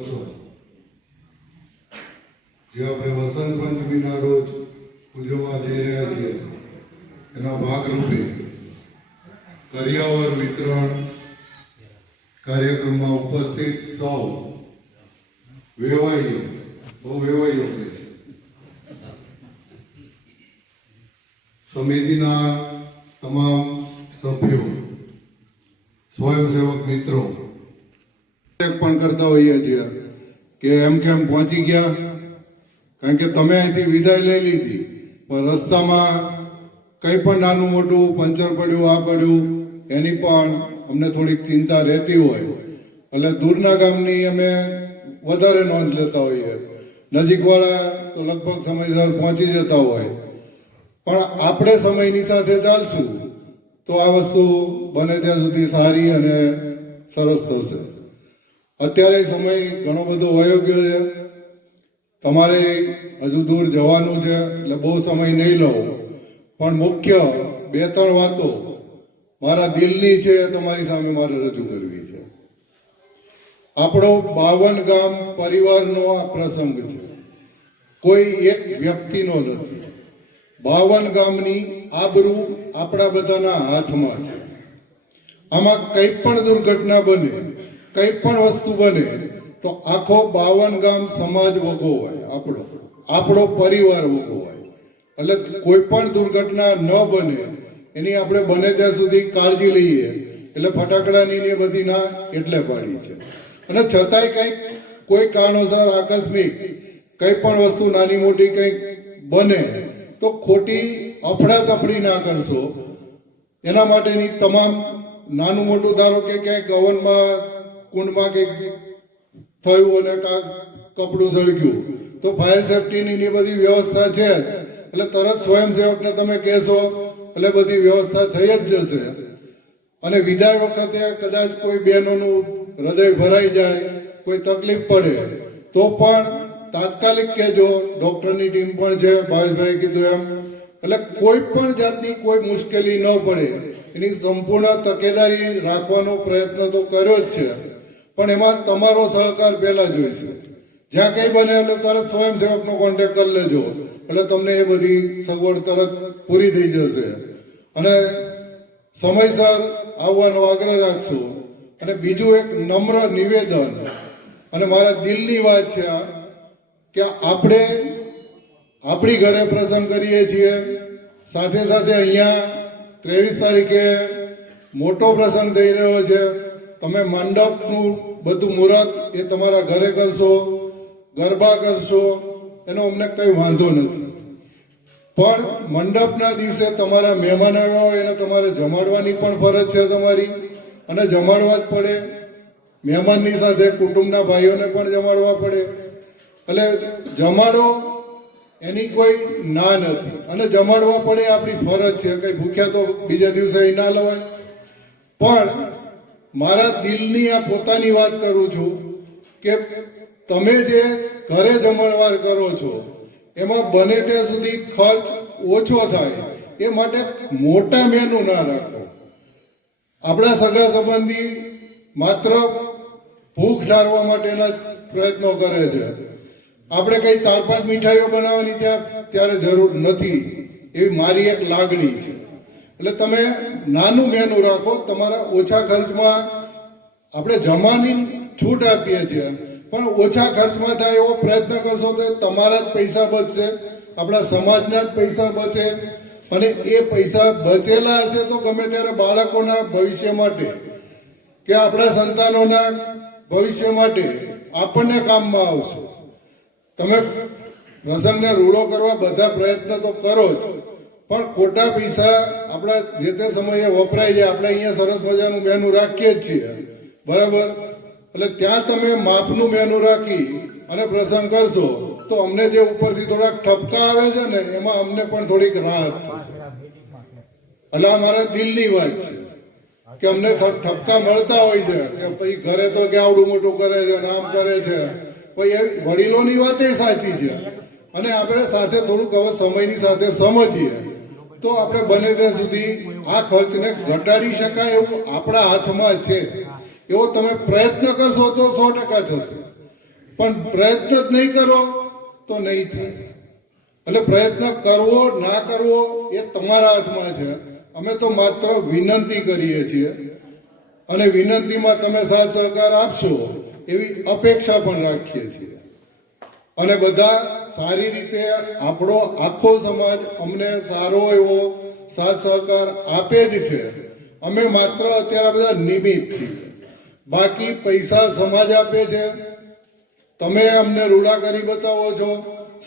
મહોત્સવ જે આપણે વસંત પંચમીના રોજ ઉજવવા જઈ રહ્યા છીએ એના ભાગરૂપે કરિયાવર વિતરણ કાર્યક્રમમાં ઉપસ્થિત સૌ વેવાઈઓ બહુ વેવાઈઓ કહે છે સમિતિના તમામ સભ્યો સ્વયંસેવક મિત્રો પણ કરતા હોઈએ છીએ કે એમ કેમ પહોંચી ગયા, કારણ કે તમે અહીંથી વિદાય લઈ લીધી પણ રસ્તામાં કંઈ પણ નાનું મોટું પંચર પડ્યું આ પડ્યું એની પણ અમને થોડીક ચિંતા રહેતી હોય એટલે દૂરના ગામની અમે વધારે નોંધ લેતા હોઈએ, નજીકવાળા તો લગભગ સમયસર પહોંચી જતા હોય, પણ આપણે સમયની સાથે ચાલશું તો આ વસ્તુ બને ત્યાં સુધી સારી અને સરસ થશે. અત્યારે સમય ઘણો બધો વયો ગયો છે, તમારે હજુ દૂર જવાનું છે એટલે બહુ સમય નહીં લો, પણ મુખ્ય 2-3 વાતો મારા દિલની છે તમારી સામે મારે રજૂ કરવી છે. આપણો 52 ગામ પરિવારનો આ પ્રસંગ છે, કોઈ એક વ્યક્તિનો નથી. 52 ગામની આબરૂ આપણા બધાના હાથમાં છે. આમાં કંઈ પણ દુર્ઘટના બને, કંઈ પણ વસ્તુ બને તો આખો 52 ગામ સમાજ વગો હોય, આપણો પરિવાર વગો હોય. એટલે કોઈ પણ દુર્ઘટના ન બને એની આપણે બને ત્યાં સુધી કાળજી લઈએ. એટલે ફટાકડાની ને બધી ના એટલે પાડી છે. અને છતાંય કંઈક કોઈ કારણોસર આકસ્મિક કંઈ પણ વસ્તુ નાની મોટી કંઈક બને તો ખોટી અફડાતફડી ના કરશો. એના માટેની તમામ નાનું મોટું ધારો કે ક્યાંક ગવનમાં કુંડમાં કંઈક થયું અને કપડું સળગ્યું તો ફાયર સેફટીની બધી વ્યવસ્થા છે, એટલે તરત સ્વયંસેવકને તમે કહેશો એટલે બધી વ્યવસ્થા થઈ જ જશે. અને વિદાય વખતે કદાચ કોઈ બહેનોનું હૃદય ભરાઈ જાય, કોઈ તકલીફ પડે તો પણ તાત્કાલિક કહેજો. ડૉક્ટરની ટીમ પણ છે, ભાવેશભાઈ કીધું એમ. એટલે કોઈ પણ જાતની કોઈ મુશ્કેલી ન પડે એની સંપૂર્ણ તકેદારી રાખવાનો પ્રયત્ન તો કર્યો જ છે, પણ એમાં તમારો સહકાર પહેલા જોઈશે. જ્યાં કંઈ બને એટલે તરત સ્વયંસેવકનો કોન્ટેક્ટ કરી લેજો, એટલે તમને એ બધી સગવડ તરત પૂરી થઈ જશે. અને સમયસર આવવાનો આગ્રહ રાખશો. અને બીજું એક નમ્ર નિવેદન અને મારા દિલની વાત છે આ કે આપણે આપણી ઘરે પ્રસંગ કરીએ છીએ, સાથે સાથે અહીંયા 23 તારીખે મોટો પ્રસંગ થઈ રહ્યો છે. તમે મંડપનું બધું મુહૂર્ત એ તમારા ઘરે કરશો, ગરબા કરશો, એનો અમને કંઈ વાંધો નથી, પણ મંડપના દિવસે તમારા મહેમાન આવ્યા હોય એને તમારે જમાડવાની પણ ફરજ છે તમારી, અને જમાડવા જ પડે. મહેમાનની સાથે કુટુંબના ભાઈઓને પણ જમાડવા પડે. એટલે જમાડો એની કોઈ ના નથી, અને જમાડવા પડે આપણી ફરજ છે. કંઈ ભૂખ્યા તો બીજા દિવસે ના લવાય. પણ મારા દિલની આ પોતાની વાત કરું છું કે તમે જે ઘરે જમણવાર કરો છો એમાં બને ત્યાં સુધી ખર્ચ ઓછો થાય એ માટે મોટા મેનુ ના રાખો. આપણા સગા સંબંધી માત્ર ભૂખ ઠારવા માટેના પ્રયત્નો કરે છે. આપણે કંઈ 4-5 મીઠાઈઓ બનાવવાની ત્યારે જરૂર નથી, એવી મારી એક લાગણી છે. એટલે તમે નાનું મેનુ રાખો. તમારા ઓછા ખર્ચમાં આપણે જમવાની છૂટ આપીએ છીએ, પણ ઓછા ખર્ચમાં થાય એવો પ્રયત્ન કરશો તો તમારા જ પૈસા બચશે, આપણા સમાજના જ પૈસા બચે. અને એ પૈસા બચેલા હશે તો ગમે ત્યારે બાળકોના ભવિષ્ય માટે કે આપણા સંતાનોના ભવિષ્ય માટે આપણને કામમાં આવશે. તમે પ્રસંગને રૂડો કરવા બધા પ્રયત્ન તો કરો જ, પણ ખોટા પૈસા આપણા જે તે સમયે વપરાય જાય. આપણે અહીંયા સરસ મજાનું મેનુ રાખીએ જ છીએ, બરાબર? એટલે ત્યાં તમે માપનું મેનુ રાખી અને પ્રસંગ કરશો તો અમને જે ઉપરથી થોડાક ઠપકા આવે છે ને એમાં અમને પણ થોડીક રાહત થશે. એટલે આ મારા દિલની વાત છે કે અમને ઠપકા મળતા હોય છે કે પછી ઘરે તો કે આવડું મોટું કરે છે, આમ કરે છે. પછી એ વડીલોની વાત એ સાચી છે, અને આપણે સાથે થોડુંક હવે સમયની સાથે સમજીએ તો આપણે બને ત્યાં સુધી આ ખર્ચને ઘટાડી શકાય એવું આપણા હાથમાં છે. એવો તમે પ્રયત્ન કરશો તો 100% થશે. પણ પ્રયત્ન જ નહીં કરો તો નહીં થાય. એટલે પ્રયત્ન કરવો ના કરવો એ તમારા હાથમાં છે. અમે તો માત્ર વિનંતી કરીએ છીએ અને વિનંતીમાં તમે સાથ સહકાર આપશો એવી અપેક્ષા પણ રાખીએ છીએ. અને બધા સારી રીતે આપણો આખો સમાજ અમને સારો એવો સાથ સહકાર આપે જ છે. અમે માત્ર અત્યારે બધા નિમિત્ત છીએ. બાકી પૈસા સમાજ આપે છે. તમે અમને રૂડા કરી બતાવો છો,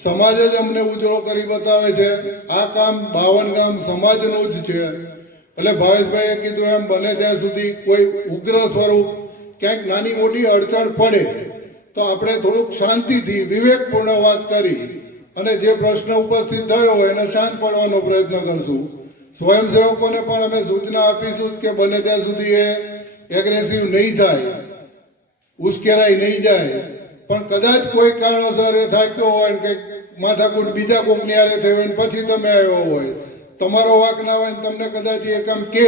સમાજ જ અમને ઉજળો કરી બતાવે છે. આ કામ 52 ગામ સમાજનું જ છે. એટલે ભાવેશભાઈએ કીધું એમ બને ત્યાં સુધી કોઈ ઉગ્ર સ્વરૂપ ક્યાંક નાની મોટી અડચણ પડે તો આપણે થોડુંક શાંતિથી વિવેકપૂર્ણ વાત કરી અને જે પ્રશ્ન ઉપસ્થિત થયો હોય એને શાંત પડવાનો પ્રયત્ન કરશું. સ્વયંસેવકોને પણ અમે સૂચના આપીશું કે બને ત્યાં સુધી એ એગ્રેસિવ નહીં થાય, ઉશ્કેરાઈ નહીં જાય. પણ કદાચ કોઈ કારણોસર એ થાક્યો હોય કે માથાકૂટ બીજા કોકની હારે થઈ હોય પછી તમે આવ્યો હોય, તમારો વાંક ના હોય તમને કદાચ એ કામ કે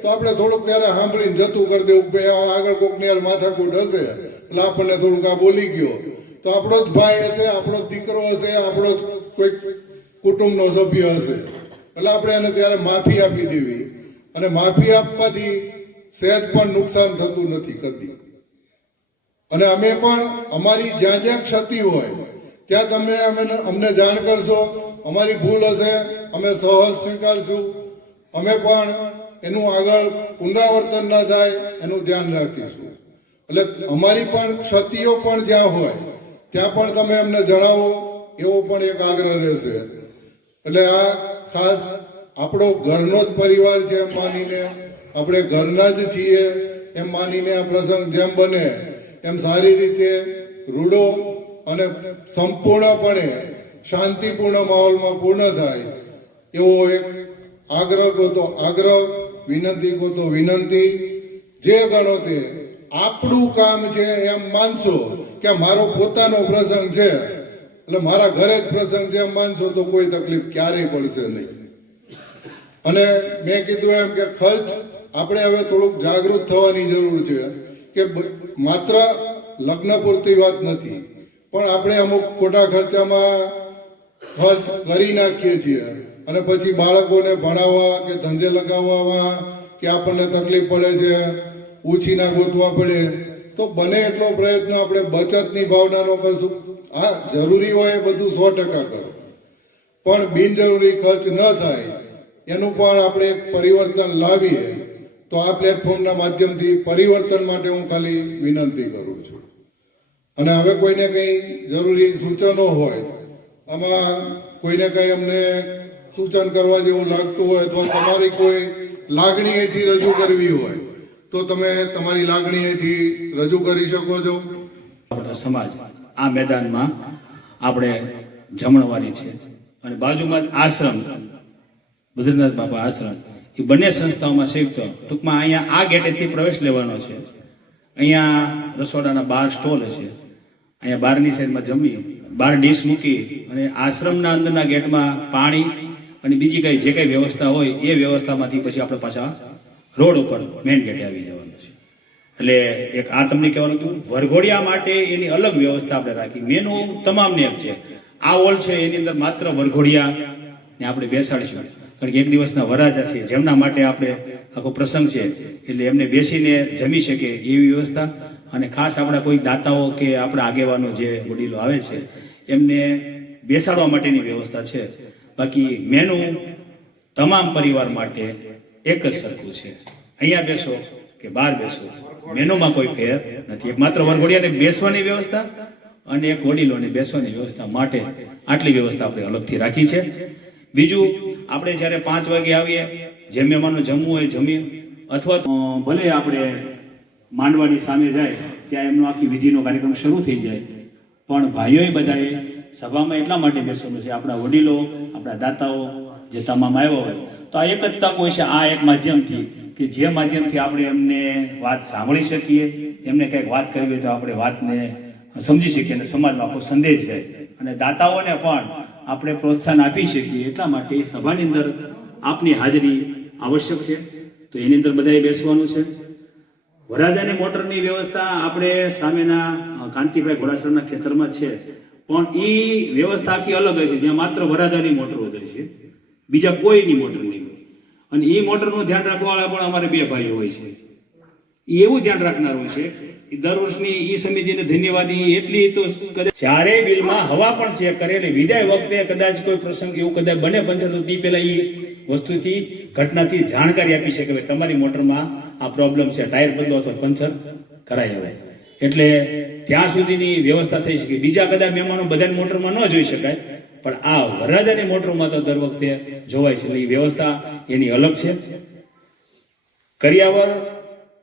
તો આપણે થોડુંક ત્યારે સાંભળીને જતું કરી દેવું કે આગળ કોકની હારે માથાકૂટ હશે એટલે આપણને થોડુંક આ બોલી ગયો તો આપણો જ ભાઈ હશે, આપણો જ દીકરો હશે, આપણો જ કોઈક કુટુંબનો સભ્ય હશે એટલે આપણે એને ત્યારે માફી આપી દેવી. અને માફી આપવાથી સહેજ પણ નુકસાન થતું નથી કદી. અને અમે પણ અમારી જ્યાં જ્યાં ક્ષતિ હોય ત્યાં તમે અમને જાણ કરશો. અમારી ભૂલ હશે અમે સહજ સ્વીકારશું. અમે પણ એનું આગળ પુનરાવર્તન ના થાય એનું ધ્યાન રાખીશું. એટલે અમારી પણ ક્ષતિઓ પણ જ્યાં હોય ત્યાં પણ તમે અમને જણાવો એવો પણ એક આગ્રહ રહેશે. એટલે આ ખાસ આપણો ઘરનો જ પરિવાર છે એમ માનીને, આપણે ઘરના જ છીએ એમ માનીને આ પ્રસંગ જેમ બને એમ સારી રીતે રૂડો અને સંપૂર્ણપણે શાંતિપૂર્ણ માહોલમાં પૂર્ણ થાય એવો એક આગ્રહ ગોતો આગ્રહ, વિનંતી ગોતો વિનંતી. જે ગણો તે આપણું કામ છે એમ માનશો કે મારો પોતાનો પ્રસંગ છે એટલે મારા ઘરે જ પ્રસંગ છે એમ માનશો તો કોઈ તકલીફ ક્યારેય પડશે નહીં. અને મેં કીધું એમ કે ખર્ચ આપણે હવે થોડુંક જાગૃત થવાની જરૂર છે કે માત્ર લગ્ન પૂરતી વાત નથી પણ આપણે અમુક ખોટા ખર્ચામાં ખર્ચ કરી નાખીએ છીએ અને પછી બાળકોને ભણાવવા કે ધંધે લગાવવામાં કે આપણને તકલીફ પડે છે, ઉછીના ગોતવા પડે. તો બને એટલો પ્રયત્ન આપણે બચતની ભાવનાનો કરશું. હા, જરૂરી હોય એ બધું 100% કરો પણ બિનજરૂરી ખર્ચ ન થાય એનું પણ આપણે એક પરિવર્તન લાવીએ તો આ પ્લેટફોર્મના માધ્યમથી પરિવર્તન માટે હું ખાલી વિનંતી કરું છું. અને હવે કોઈને કંઈ જરૂરી સૂચનો હોય, આમાં કોઈને કંઈ અમને સૂચન કરવા જેવું લાગતું હોય અથવા તમારી કોઈ લાગણી અહીંથી રજૂ કરવી હોય તો તમે તમારી લાગણી અહીંથી રજૂ કરી શકો છો. સમાજ આ મેદાનમાં આપણે જમણવારી છે અને બાજુમાં જ આશ્રમ, બદ્રીનાથ બાપા આશ્રમ, એ બંને સંસ્થાઓમાં સંયુક્ત ટૂંકમાં અહીંયા આ ગેટેથી પ્રવેશ લેવાનો છે. અહીંયા રસોડાના 12 સ્ટોલ છે. અહીંયા બહારની સાઈડમાં જમી, 12 ડીશ મૂકી અને આશ્રમના અંદરના ગેટમાં પાણી અને બીજી કઈ જે કઈ વ્યવસ્થા હોય એ વ્યવસ્થામાંથી પછી આપણે પાછા રોડ ઉપર મેઇન ગેટે આવી જવાનું છે. એટલે એક આ તમને કહેવાનું હતું, વરઘોડિયા માટે એની અલગ વ્યવસ્થા આપણે રાખી. મેનુ તમામને એક છે. આ હોલ છે એની અંદર માત્ર વરઘોડિયા ને આપણે બેસાડીશું કારણ કે એક દિવસના વરરાજા છે જેમના માટે આપણે આખો પ્રસંગ છે એટલે એમને બેસીને જમી શકે એવી વ્યવસ્થા. અને ખાસ આપણા કોઈ દાતાઓ કે આપણા આગેવાનો જે વડીલો આવે છે એમને બેસાડવા માટેની વ્યવસ્થા છે. બાકી મેનુ તમામ પરિવાર માટે એક જ સરખું છે. અહીંયા બેસો કે બહાર બેસો, મેનુમાં કોઈ ફેર નથી. એક માત્ર વરઘોડિયાને બેસવાની વ્યવસ્થા અને એક વડીલોને બેસવાની વ્યવસ્થા માટે આટલી વ્યવસ્થા આપણે અલગથી રાખી છે. બીજું, આપણે જ્યારે 5 વાગે આવીએ, જે મહેમાનો જમવું હોય જમીએ, અથવા તો ભલે આપણે માંડવાની સામે જાય ત્યાં એમનો આખી વિધિનો કાર્યક્રમ શરૂ થઈ જાય પણ ભાઈઓએ બધાએ સભામાં એટલા માટે બેસવાનું છે, આપણા વડીલો, આપણા દાતાઓ જે તમામ આવ્યા હોય તો આ એક જ તક હોય છે આ એક માધ્યમથી કે જે માધ્યમથી આપણે એમને વાત સાંભળી શકીએ, એમને કંઈક વાત કરવી હોય તો આપણે વાતને સમજી શકીએ અને સમાજમાં આખો સંદેશ જાય અને દાતાઓને પણ આપણે પ્રોત્સાહન આપી શકીએ. એટલા માટે એ સભાની અંદર આપની હાજરી આવશ્યક છે. તો એની અંદર બધાએ બેસવાનું છે. વરરાજાની મોટરની વ્યવસ્થા આપણે સામેના કાંતિભાઈ ઘોડાસરના ખેતરમાં છે, પણ એ વ્યવસ્થા આખી અલગ હશે, જ્યાં માત્ર વરાજાની મોટર હોય છે, બીજા કોઈની મોટર નહીં હોય. અને એ મોટરનું ધ્યાન રાખવાવાળા પણ અમારે 2 ભાઈઓ હોય છે. એ એવું ધ્યાન રાખનાર હોય છે. એ દર વર્ષની એ સમિતિને ધન્યવાદ એટલી તો જ્યારે બિલમાં હવા પણ ચેક કરે, એટલે વિદાય વખતે કદાચ કોઈ પ્રસંગ એવું કદાચ બને પંચર, તો તે પહેલા એ વસ્તુથી ઘટનાથી જાણકારી આપી શકે કે તમારી મોટરમાં આ પ્રોબ્લેમ છે, ટાયર બદલો અથવા પંચર કરાય હવે. એટલે ત્યાં સુધીની વ્યવસ્થા થઈ શકે. બીજા કદાચ મહેમાનો બધાની મોટરમાં ન જોઈ શકાય, પણ આ વરરાજાની મોટરમાં તો દર વખતે જોવાય છે. એટલે એ વ્યવસ્થા એની અલગ છે. કરિયાવર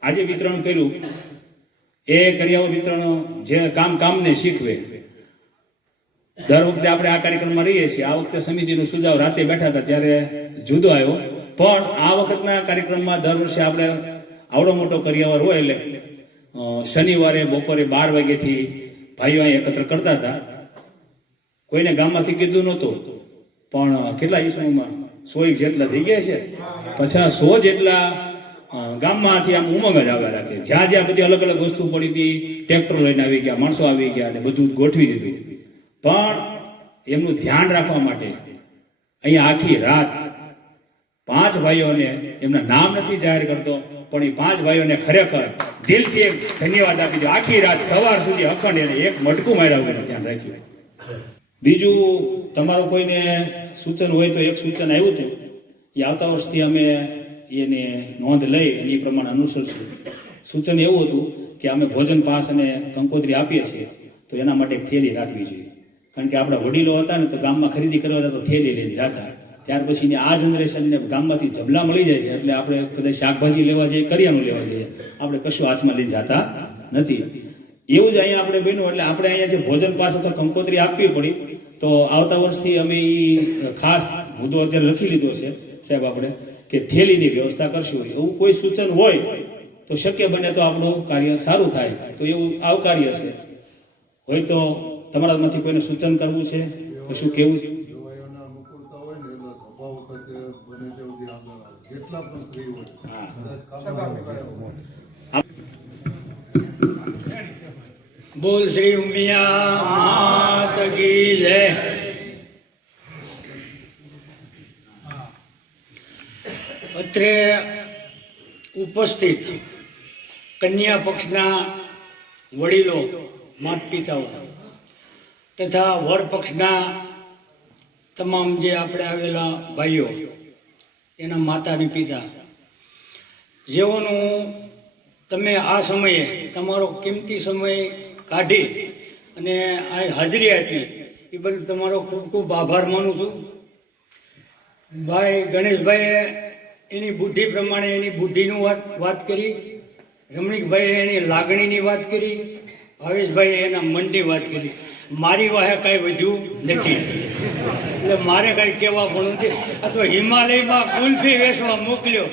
આજે વિતરણ કર્યું, એ કરિયાવર વિતરણ જે કામને શીખવે. દર વખતે આપણે આ કાર્યક્રમમાં રહીએ છીએ. આ વખતે સમિતિનો સુઝાવ રાતે બેઠા હતા ત્યારે જુદો આવ્યો, પણ આ વખતના કાર્યક્રમમાં દર વર્ષે આપણે આવડો મોટો કરિયાવર હોય એટલે શનિવારે બપોરે 12 વાગ્યાથી ભાઈઓ અહીં એકત્ર કરતા હતા. કોઈને ગામમાંથી કીધું નહોતું, પણ કેટલા ઈસમોમાં 100 જેટલા થઈ ગયા છે. 50-100 જેટલા ગામમાંથી આમ ઉમંગ જ આવ્યા રાખે. જ્યાં જ્યાં બધી અલગ અલગ વસ્તુ પડી હતી, ટ્રેક્ટર લઈને આવી ગયા, માણસો આવી ગયા અને બધું ગોઠવી દીધું. પણ એમનું ધ્યાન રાખવા માટે અહીંયા આખી રાત 5 ભાઈઓને, એમના નામ નથી જાહેર કરતો, પણ એ 5 ભાઈઓને ખરેખર દિલથી એક ધન્યવાદ આપી દો. આખી રાત સવાર સુધી અખંડ એને એક મટકું માર્યા વગર ધ્યાન રાખ્યું. બીજું તમારું કોઈને સૂચન હોય તો એક સૂચન આવ્યું હતું, એ આવતા વર્ષથી અમે એને નોંધ લઈ અને એ પ્રમાણે અનુસરશું. સૂચન એવું હતું કે અમે ભોજન પાસ અને કંકોત્રી આપીએ છીએ, તો એના માટે એક થેલી રાખવી જોઈએ. કારણ કે આપણા વડીલો હતા ને, તો ગામમાં ખરીદી કરવા હતા તો થેલી લઈને જતા. ત્યાર પછી આ જનરેશનને ગામમાંથી જબલા મળી જાય છે, એટલે આપણે કદાચ શાકભાજી લેવા જઈએ, કરિયાણું લેવા જઈએ, આપણે કશું હાથમાં લઈને જતા નથી. એવું જ અહીંયા આપણે બન્યું, એટલે આપણે અહીંયા જે ભોજન પાસ અથવા કંકોત્રી આપવી પડી. તો આવતા વર્ષથી અમે એ ખાસ મુદ્દો અત્યારે લખી લીધો છે સાહેબ આપણે, કે થેલીની વ્યવસ્થા કરશું. એવું કોઈ સૂચન હોય તો શક્ય બને તો આપણું કાર્ય સારું થાય, તો એવું આવકાર્ય છે. હોય તો તમારામાંથી કોઈને સૂચન કરવું છે, કશું કેવું છે? બોલ શ્રી ઉમિયા માત કી જય. અત્રે ઉપસ્થિત કન્યા પક્ષના વડીલો, માતા પિતાઓ તથા વર પક્ષના તમામ જે આપણે આવેલા ભાઈઓ, એના માતા અને પિતા, જેઓનું તમે આ સમયે તમારો કિંમતી સમય કાઢી અને આ હાજરી આપી, એ બદલ તમારો ખૂબ ખૂબ આભાર માનું છું. ભાઈ ગણેશભાઈએ એની બુદ્ધિ પ્રમાણે એની બુદ્ધિનું વાત કરી, રમણીકભાઈએ એની લાગણીની વાત કરી, ભાવેશભાઈએ એના મનની વાત કરી. મારી વાહે કાંઈ વધ્યું નથી, એટલે મારે કાંઈ કહેવા પણ નથી. આ તો હિમાલયમાં ગુલ્ફી વેચવા મોકલ્યો,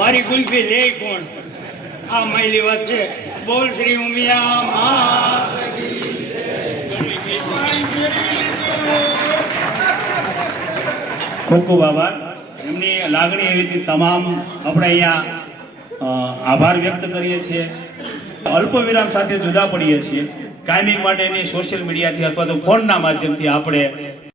મારી ગુલ્ફી લે કોણ? આ માયલી વાત છે. બોલ શ્રી ઉમિયા માત કી જય. ખૂબ ખૂબ આભાર. એમની લાગણી એવી હતી. તમામ આપણે અહીંયા આભાર વ્યક્ત કરીએ છીએ. અલ્પ વિરામ સાથે જુદા પડીએ છીએ. કાયમી માટે એની સોશિયલ મીડિયાથી અથવા તો ફોનના માધ્યમથી આપણે